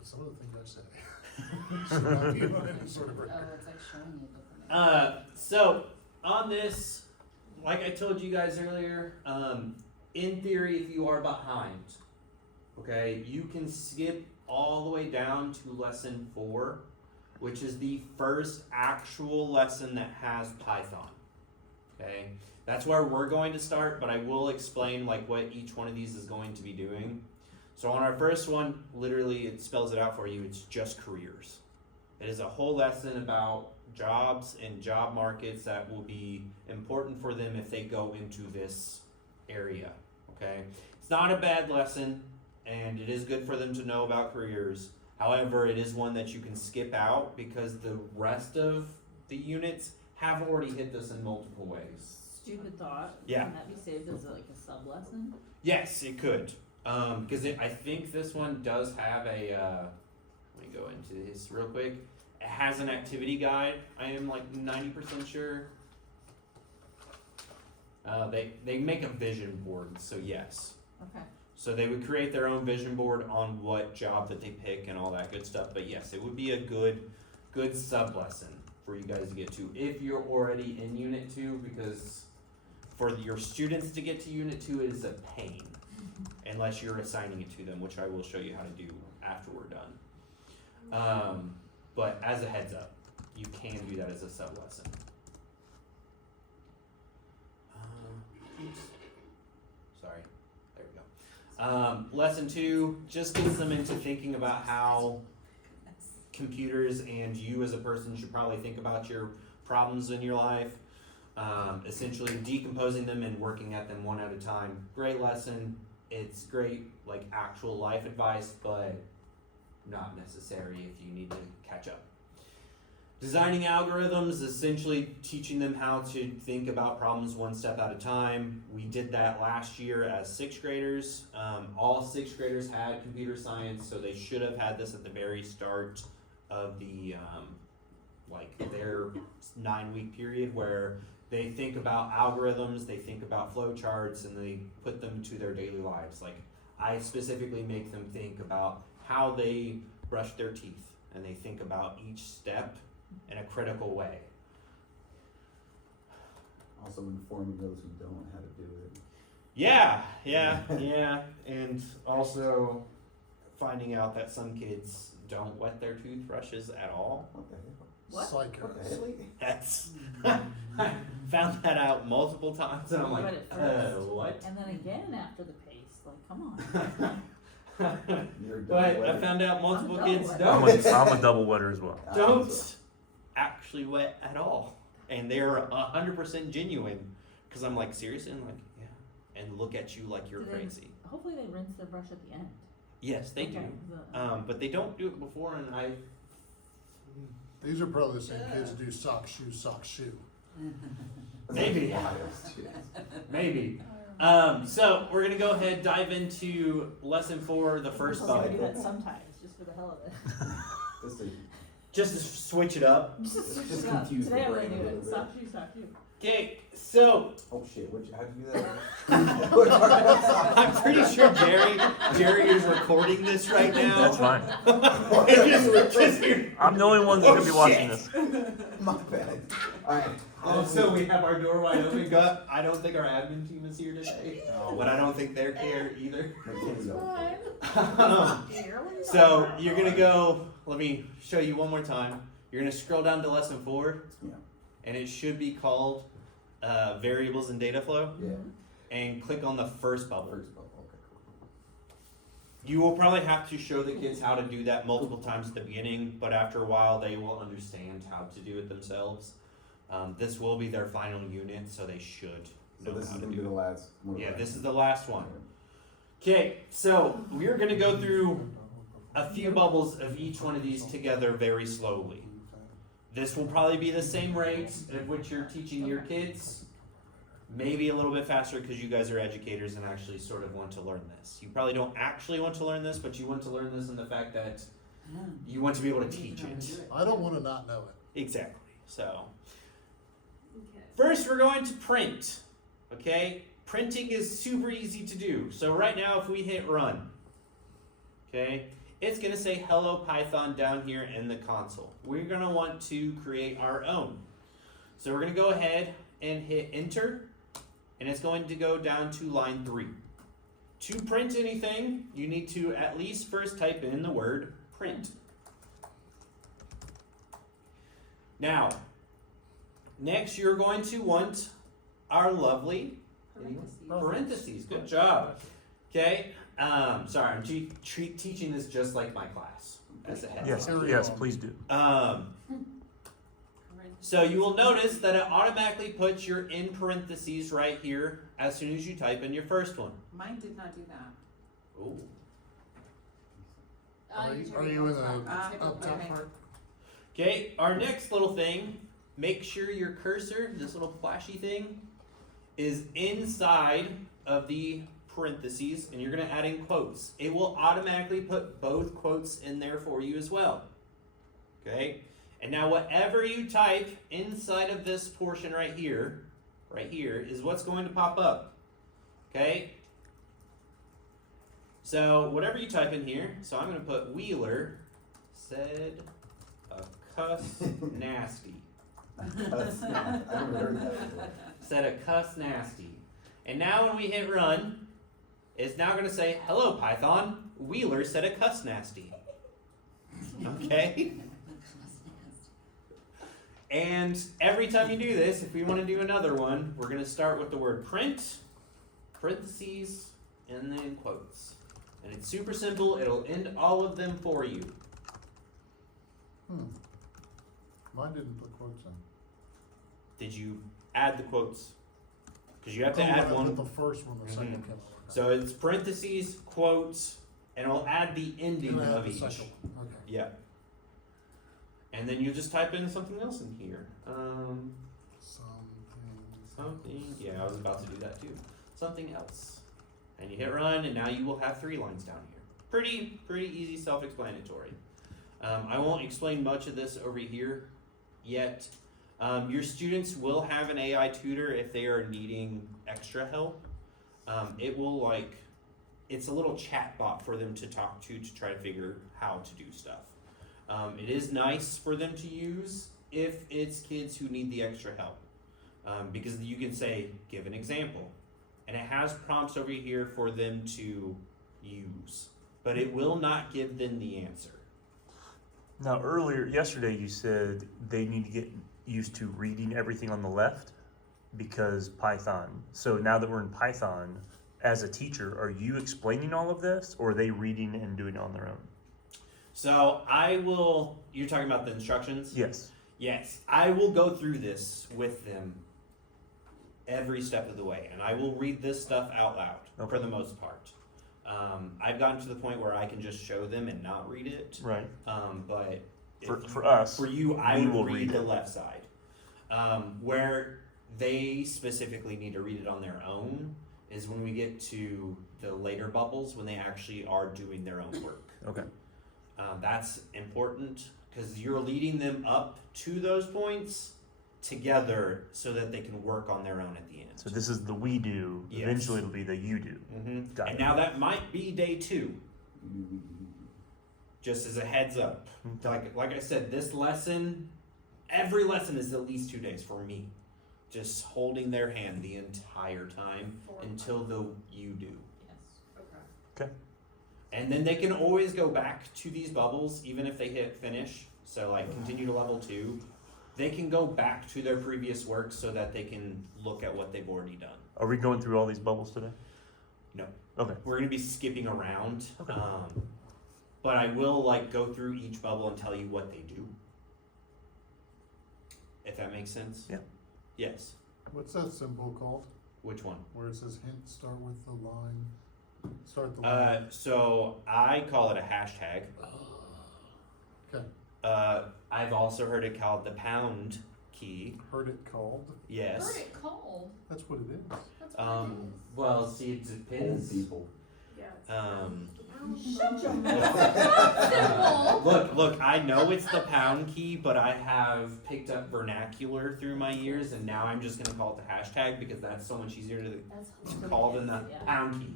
But some of the things I say should not be on any sort of record. Oh, it's like showing you different. So on this, like I told you guys earlier, in theory, if you are behind, okay, you can skip all the way down to lesson 4, which is the first actual lesson that has Python. Okay, that's where we're going to start, but I will explain like what each one of these is going to be doing. So on our first one, literally it spells it out for you. It's just careers. It is a whole lesson about jobs and job markets that will be important for them if they go into this area. Okay, it's not a bad lesson, and it is good for them to know about careers. However, it is one that you can skip out because the rest of the units have already hit this in multiple ways. Stupid thought. Yeah. Can that be saved as like a sub lesson? Yes, it could. Because I think this one does have a, let me go into this real quick. It has an activity guide. I am like 90% sure. They make a vision board, so yes. Okay. So they would create their own vision board on what job that they pick and all that good stuff. But yes, it would be a good sub lesson for you guys to get to if you're already in Unit 2, because for your students to get to Unit 2 is a pain unless you're assigning it to them, which I will show you how to do after we're done. But as a heads up, you can do that as a sub lesson. Oops. Sorry. There we go. Lesson 2 just gets them into thinking about how computers and you as a person should probably think about your problems in your life. Essentially decomposing them and working at them one at a time. Great lesson. It's great, like actual life advice, but not necessary if you need to catch up. Designing algorithms, essentially teaching them how to think about problems one step at a time. We did that last year as 6th graders. All 6th graders had computer science, so they should have had this at the very start of the their 9-week period where they think about algorithms, they think about flowcharts, and they put them to their daily lives. Like I specifically make them think about how they brush their teeth, and they think about each step in a critical way. Also informing those who don't how to do it. Yeah, and also finding out that some kids don't wet their toothbrushes at all. What the hell? What? Psycho. What the hell? That's I found that out multiple times, and I'm like, Wet it first. what? And then again after the paste. Like, come on. You're a But double I wetter. found out multiple I'm a kids double don't I'm a double wetter as well. I think don't so. actually wet at all, and they're 100% genuine. Because I'm like, seriously? I'm like, yeah. And look at you like you're Do they- crazy. Hopefully they rinse their brush at the end. Yes, they Okay. do. But they don't do it before, and I. These are probably the same kids that do sock, shoe. Maybe. Maybe. So we're gonna go ahead dive into lesson 4, the first I do bug, that sometimes, just for the hell of it. This is just to switch it up. Just to It's switch just it up. confuse the Today I'm brain gonna a do it. little Sock shoe, sock shoe. Okay, so oh shit, how'd you do that? I'm pretty sure Jerry is recording this right now. That's fine. just here. I'm the only one that's gonna be Oh, watching shit. this. My bad. Alright. Also, we have our door wide open. I don't think our admin team is here today, but I don't think they're here either. So you're gonna go. Let me show you one more time. You're gonna scroll down to lesson 4, Yeah. and it should be called variables and data flow. Yeah. And click on the first bubble. First bubble. Okay, cool. You will probably have to show the kids how to do that multiple times at the beginning, but after a while they will understand how to do it themselves. This will be their final unit, so they should So know this is how to gonna be do the it. last one. Yeah, this is the last one. Okay, so we're gonna go through a few bubbles of each one of these together very slowly. This will probably be the same rate at which you're teaching your kids. Maybe a little bit faster because you guys are educators and actually sort of want to learn this. You probably don't actually want to learn this, but you want to learn this in the fact that you want to be able to teach it. I don't want to not know it. Exactly. So, first we're going to print. Okay? Printing is super easy to do. So right now if we hit run, okay? it's going to say hello Python down here in the console. We're going to want to create our own. So we're going to go ahead and hit enter, and it's going to go down to line 3. To print anything, you need to at least first type in the word print. Now, next you're going to want our lovely parentheses. Good job. Okay. Sorry, I'm teaching this just like my class. As a head. Yes. Please do. So you will notice that it automatically puts your in parentheses right here as soon as you type in your first one. Mine did not do that. Ooh. Are you in the up top okay. part? Okay, our next little thing, make sure your cursor, this little flashy thing, is inside of the parentheses, and you're going to add in quotes. It will automatically put both quotes in there for you as well. Okay, and now whatever you type inside of this portion right here is what's going to pop up. Okay, so whatever you type in here, so I'm going to put Wheeler said a cuss nasty. Said a cuss nasty. And now when we hit run, it's now going to say, hello Python, Wheeler said a cuss nasty. Okay? And every time you do this, if we want to do another one, we're going to start with the word print, parentheses, and then quotes. And it's super simple. It'll end all of them for you. Mine didn't put quotes in. Did you add the quotes? Because you have to Oh, add I one. put the first one, the second Mhm. came. So it's parentheses, quotes, and it'll add the ending Gonna add of the each. second one. Okay. Yeah. And then you just type in something else in here. Something. Yeah, I was about to do that too. Something else. And you hit run, and now you will have 3 lines down here. Pretty easy, self-explanatory. I won't explain much of this over here yet. Your students will have an AI tutor if they are needing extra help. It will it's a little chat bot for them to talk to try to figure how to do stuff. It is nice for them to use if it's kids who need the extra help. Because you can say, give an example. And it has prompts over here for them to use. But it will not give them the answer. Now, yesterday, you said they need to get used to reading everything on the left because Python. So now that we're in Python, as a teacher, are you explaining all of this, or are they reading and doing it on their own? So you're talking about the instructions? Yes. Yes, I will go through this with them every step of the way, and I will read this stuff out loud for the most part. I've gotten to the point where I can just show them and not read it. Right. But For us, for you, I we will will read read the it. left side. Where they specifically need to read it on their own is when we get to the later bubbles when they actually are doing their own work. Okay. That's important because you're leading them up to those points together so that they can work on their own at the end. So this is the we do. Yes. Eventually, it'll be the you do. Mm-hmm. Got And it. now that might be day 2. Just as a heads up. Like I said, this lesson, every lesson is at least 2 days for me. Just holding their hand the entire time until you do. Yes. Okay. And then they can always go back to these bubbles, even if they hit finish. So continue to level 2. They can go back to their previous work so that they can look at what they've already done. Are we going through all these bubbles today? No. Okay. We're gonna be skipping around. Okay. But I will go through each bubble and tell you what they do. If that makes sense? Yeah. Yes. What's that symbol called? Which one? Where it says hint, start with the line. Start the line. So I call it a hashtag. Okay. I've also heard it called the pound key. Heard it called. Yes. Heard it called. That's what it is. That's what it is. Well, see, it depends. people. Yeah. Shut your Look, I know it's the pound key, but I have picked up vernacular through my years, and now I'm just gonna call it the hashtag because that's so much easier to That's call than the yeah. pound key.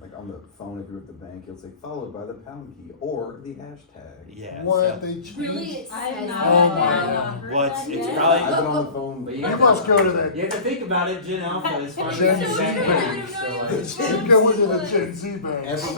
like on the phone, if you're at the bank, it'll say followed by the pound key or the hashtag. Yeah. What, so- they changed? Really, it I've says not Oh that. my heard God. that Well, it's yet. probably- I've been on the phone. But You you must go to that, You have to think about it, Gen Alpha is Gen finally Z back bank. now, so like. you go into the Gen Z bank. Every